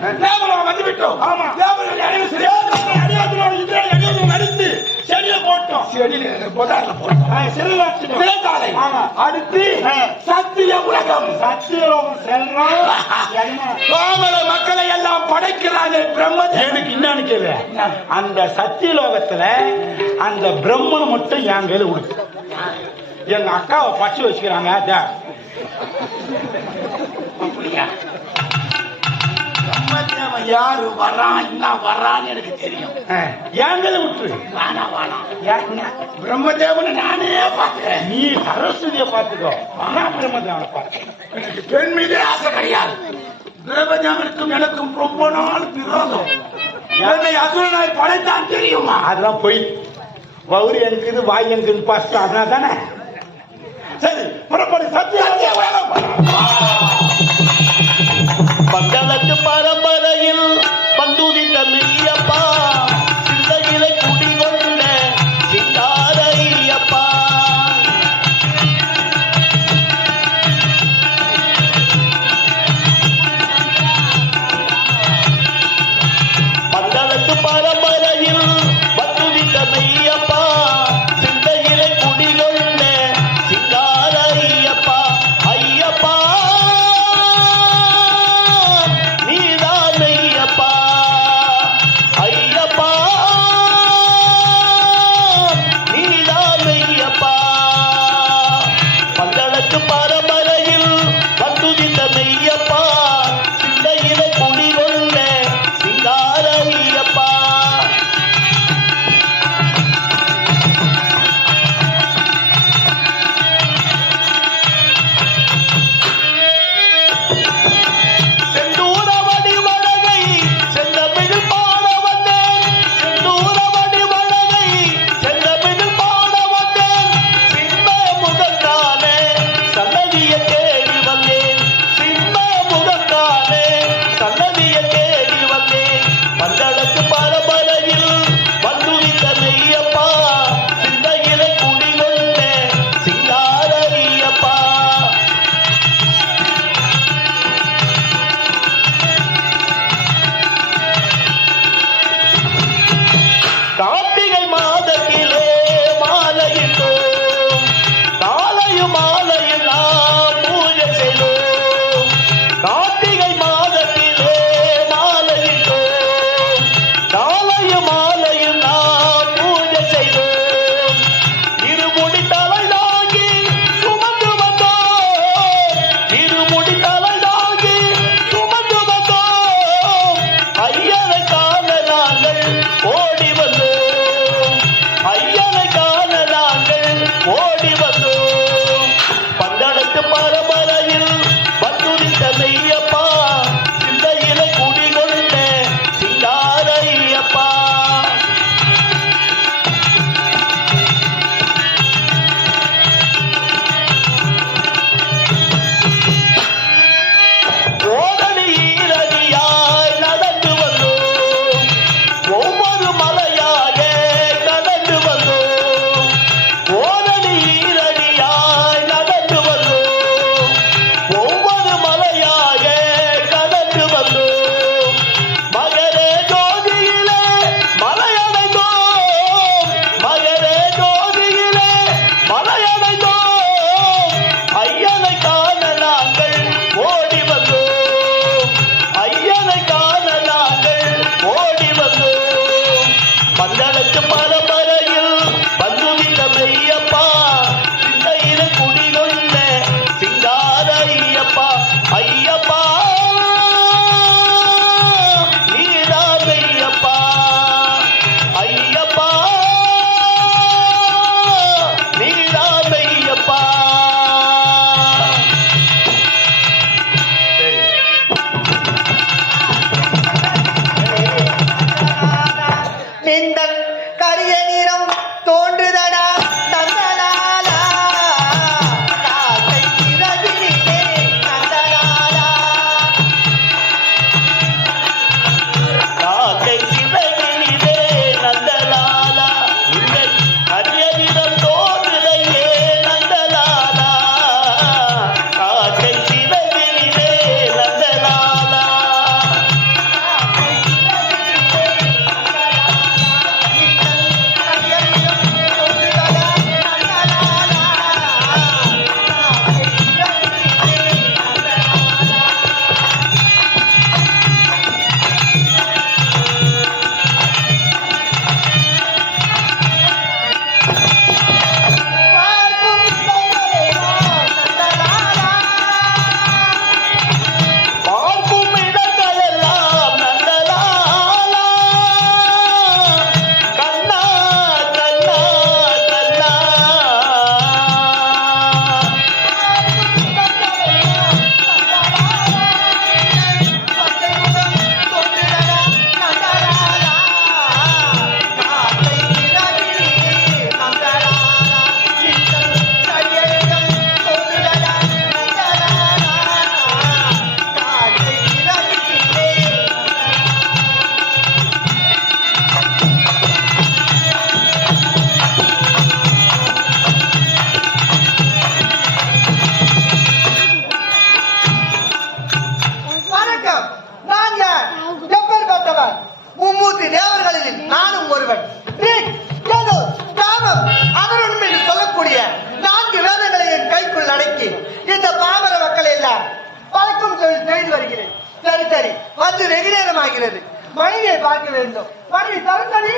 தேவலோகம் வந்து விட்டோம் ஆமா. தேவர்கள் அனைவரும் சரி. அடியாத்தினோட இந்திரன் அடியாத்தினோட அடித்து செடியை போட்டோம் செடியில பொதாரில போட்டோம். செடியில. விளைந்தாலை. ஆமா. அடுத்து. சத்திய உலகம் சத்தியலோகம் செல்றோம் என்ன கோமல மக்களை எல்லாம் படைக்கிறானே பிரம்மதேவன் எனக்கு என்னன்னு கேளு அந்த சத்தியலோகத்துல அந்த பிரம்மன் மட்டும் என் கையில உடுக்கு எங்க அக்காவை பச்சு வச்சுக்கிறாங்க. அப்படியா யாரு வர்றான் என்ன வர்றான்னு எனக்கு தெரியும். கையில விட்டுரு. வானா வானா என்ன? பிரம்மதேவனை நானே பார்க்கிறேன் நீ சரஸ்வதியை பார்த்துக்கோ. நான் பிரம்மதேவனை எனக்கு பெண் மீது ஆசை கிடையாது. பிரம்மதேவனுக்கும் எனக்கும் ரொம்ப நாள் விரோதம். என்னை அசுரனாய் படைத்தான் தெரியுமா? அதெல்லாம் போய் வவுறு எங்குது வாய் எங்குன்னு பார்த்துட்டு அதனால தானே? சரி புறப்படு. சத்திய What? பார்த்து வெகு நேரமாகிறது மணியை பார்க்க வேண்டும். மணி தரத்தனி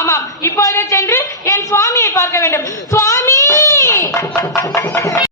ஆமாம். இப்போது சென்று என் சுவாமியை பார்க்க வேண்டும். சுவாமி!